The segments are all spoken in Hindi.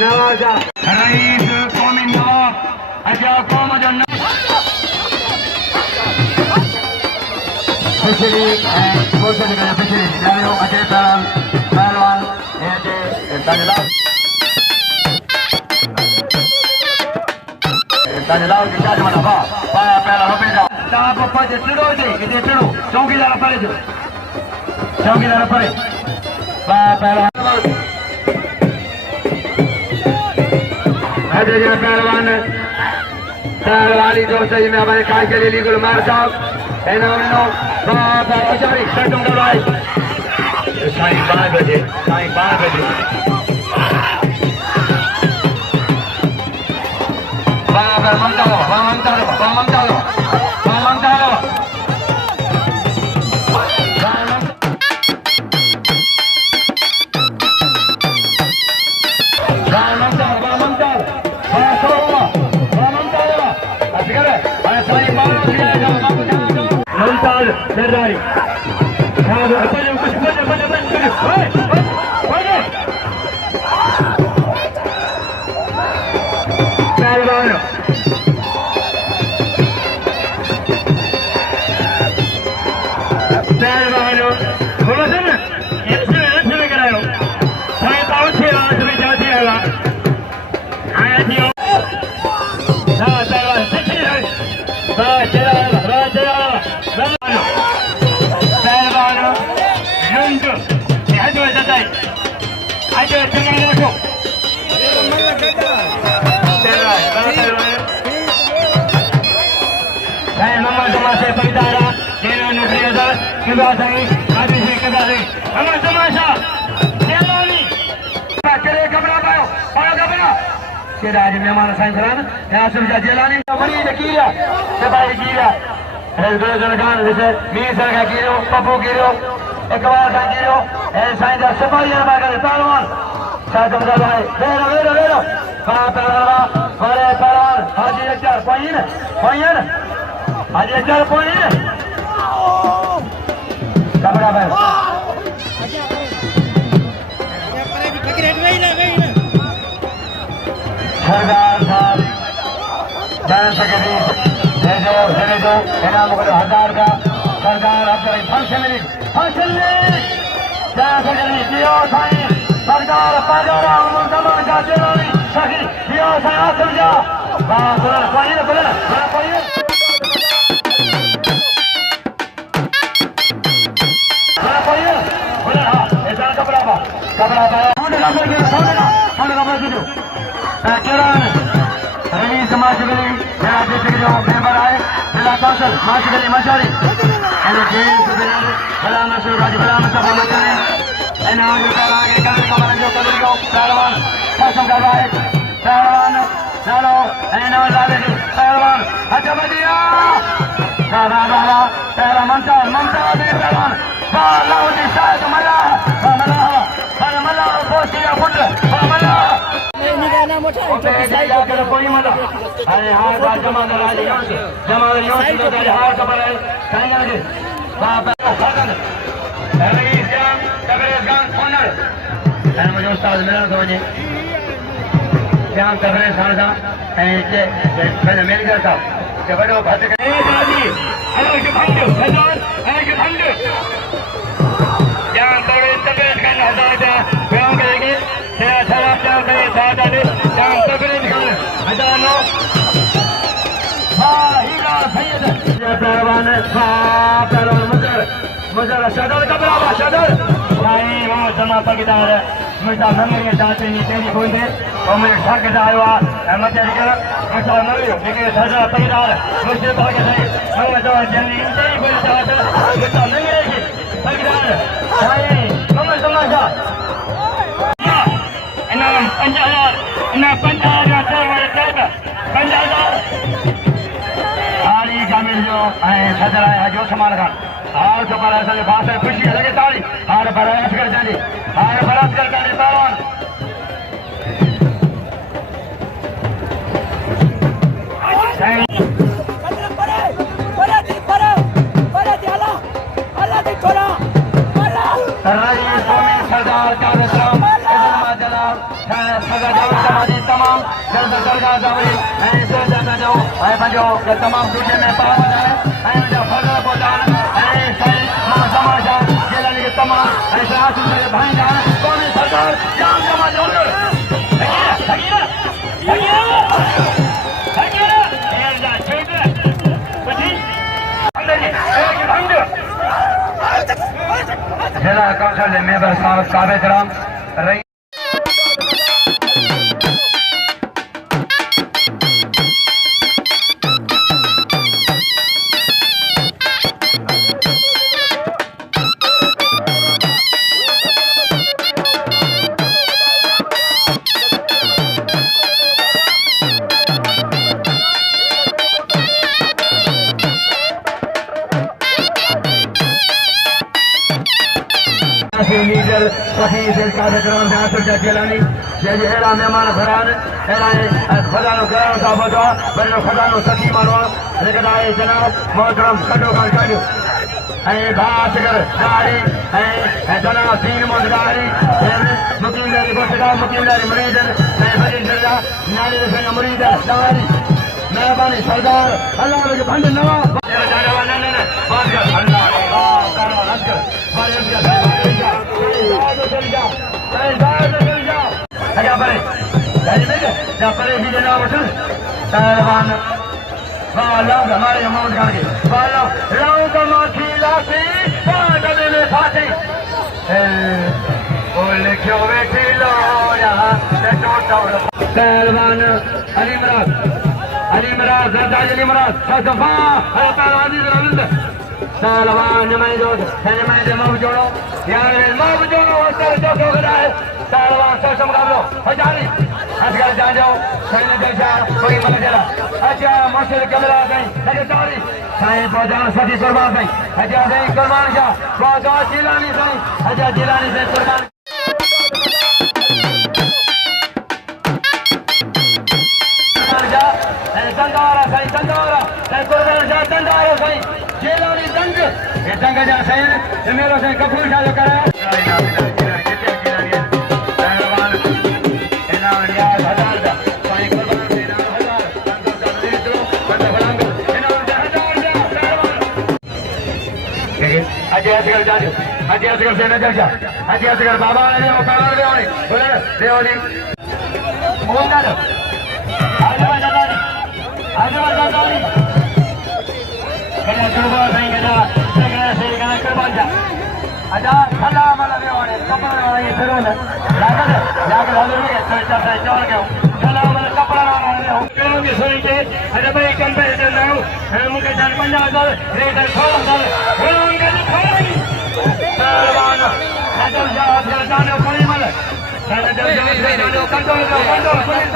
नवाजा रईस कौमी नवाब अजा कौम जो पिछड़ी कोशिश करें पिछड़ी जानो अजय पहलवान ये ताजलाल की शादी वाला पाया पहला हो बेटा ताप पज टिड़ो जे इते टिड़ो चौकीदार परे जो चौकीदार परे पाया पहला अजय जी पहलवान पहलवानी दोस्त जी में हमारे काय के लिए गुलमार साहब इन्होंने अचारी सटम दबाई साईं 12 बजे ममता Ferrari. Pehlavano. बोलो सर ऐसे में करायो साईं ताऊ छे आज में जाती है ला आया थियो ना चला सच्ची है चला पहलवानो रंग आज जाता है आज चंगा देखो saya nama saya Pagdara Dena Nukriyada Kibasai Abhishek Kibasai nama Tamasha Jelani Kere Kabra Bayo Bayo Kabra Kira aja memang sains kan ya sudah Jelani beri Kira sebagai Kira dua janakan जैसे मीर का कीरो पप्पू कीरो एकबार का कीरो साइंस सफाई yang bagai pehलवान saya tuh भाई वेरो पहलवान बड़े पहलवान हाजी अख्तर poin आज चार पॉइंट कपड़ा भाई सरदार साहब जनरल सेक्रेटरी देने दो इनाम को 1000 का सरदार अपने फंक्शन जनरल सेक्रेटरी दियो साईं सरदार पागरा उमर जमान का चेलानी सखी दियो साईं आसम जा बात पॉइंट कपड़ा रही समाज गली मेरा डिस्ट्रिक्ट जो मेंबर आए जिला कौंसिल माच गली मशहरी बड़ा मशहूर राजी बड़ा सभा मचने आगे जो कदर को पहलवान शासन कर रहा है पहलवान चलो पहलवान अच्छा बदिया पहला ममता पहलवान बालाउद्दीन शायद मला पोस्टिया फुट मला कोई मला अरे हार बात जमा हार खबर है कहीं आगे बाप रईस जाम तबरेज गांव ओनर मैं मुझे उस्ताद मिला तो मुझे जाम तबरेज साहब मैं मिल गया था कि बड़ो बात करे दादी अरे के भंड हजार अरे के भंड जाम तबरेज का 1000 गांव करेंगे तेरा शराब जाम करे दादा ने जाम तबरेज का 1000 नो हीरा सैयद पहलवान मजर शदर कबरा शदर भाई वहां जमा पगदार मुझा नंगे जाते नहीं तेरी बोल दे और मेरे ठग जावा मत कर मुझा नंगे लेकिन सजा पगदार मुझे भाग गए हम तो जल्दी तेरी बोल जाता मुझा नंगे पगदार भाई हम समाजा इनाम 5000 शामिल जो सदर है जो समान खान हार तो पर ऐसा बात है खुशी लगे ताली हार बरस कर जानी हार बरस कर जानी पहलवान सरदार सगा जाओ समाजी तमाम जल्द सरकार जावरी ऐं से जाता जाओ ऐं पंहिंजो तमाम दूजे में पार वधाए ऐं मुंहिंजा फर्ज़ पहुचाइण ऐं साईं मां समाजा जेलनि खे तमाम ऐं सियासी करे भाईंदा कौमी सरकार जाम समाज जिला कौंसिल के मेंबर साहब काबिज राम रही लीडर वकील से कार्यक्रम में आसुर जेलानी जैसे एड़ा मेहमान घरान एड़ा खजानो करण साहब जो बनो खजानो सखी मानो लेकिन आए जनाब मोहतरम कटो खान काढियो ऐं भासकर गाड़ी ऐं जनाब तीन मोहम्मद गाड़ी मुकीमदारी गोठगा मुकीमदारी मरीजन ऐं बड़ी दर्जा न्याय से मरीजन दारी मेहरबानी सरदार अल्लाह के भंड नवा जाने वाला ने बात कर अल्लाह करवा रख कर परे ही जनाब पहलवान हमारे मोहम्मद खान के पहलवान अली मराज अली मराज पहलवान नुमाइंदे मब जोड़ो यार मब जोड़ो चौथो गदा है पहलवान सौ मुकाबलो हजारी असगर जा जाओ सही जलसा कोई मन जरा अच्छा मौसम कैमरा गई लगे तारी साईं पहुंचाओ सती कुर्बान साईं अच्छा साईं कुर्बान शाह पहुंचाओ जिलानी साईं अच्छा जिलानी से कुर्बान दंदारा साईं दंदारा कुर्बान शाह दंदारा साईं जिलानी दंग ये दंग जा साईं मेरो साईं कपूर शाह जो कराया अजय असगर से नजर जा अजय असगर बाबा ने कागज दे वाली बोले दे वाली बोलना दो आगे बढ़ानी कने कुर्बान नहीं कना से कना कुर्बान जा आजा खला वाला दे वाले कपड़ा वाला ये फिरो ना लागल हलो ने चर्चा से चढ़ गयो खला वाला कपड़ा वाला हो क्यों के सोई के अरे भाई कंपेयर नाउ मुके जान 50,000 रेट खोल उनके खोल पहलवान नजर जा असगर जाने कोई मल नजर जा कंट्रोल करो पुलिस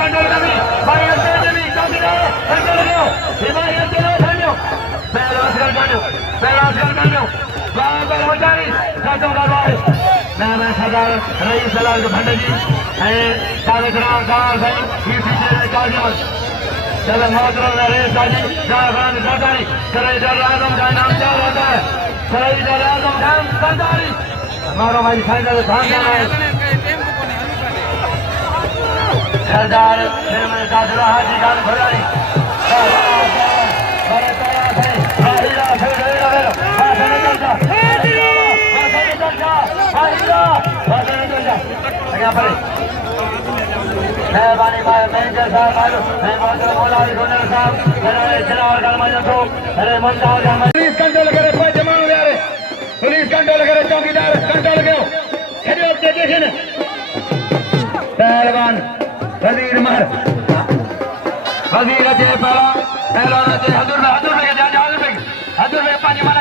कंट्रोल करो भाई असगर नहीं कंट्रोल करो ये भाई असगर जानो पहला असगर जानो बाबर हो जानी खत्म करवाए मैं सरदार रईस लाल भंड जी कार्यक्रम साहब सही पीछे काजल चलो मोहतरम नरेश जी जाफरान सरदारी सराय आजम का नाम क्या होता है सराय आजम खान सरदारी हमारा भाई फाइनल सरदार हाजी खान भरारी मेहरबानी मैनेजर साहब पुलिस कंट्रोल करे पुलिस कंट्रोल करे चौकीदार कंट्रोल करो देखे पहलवान वजीर मर वजीर अचे पहलवान अचे हजूर में हजूर में 5 माना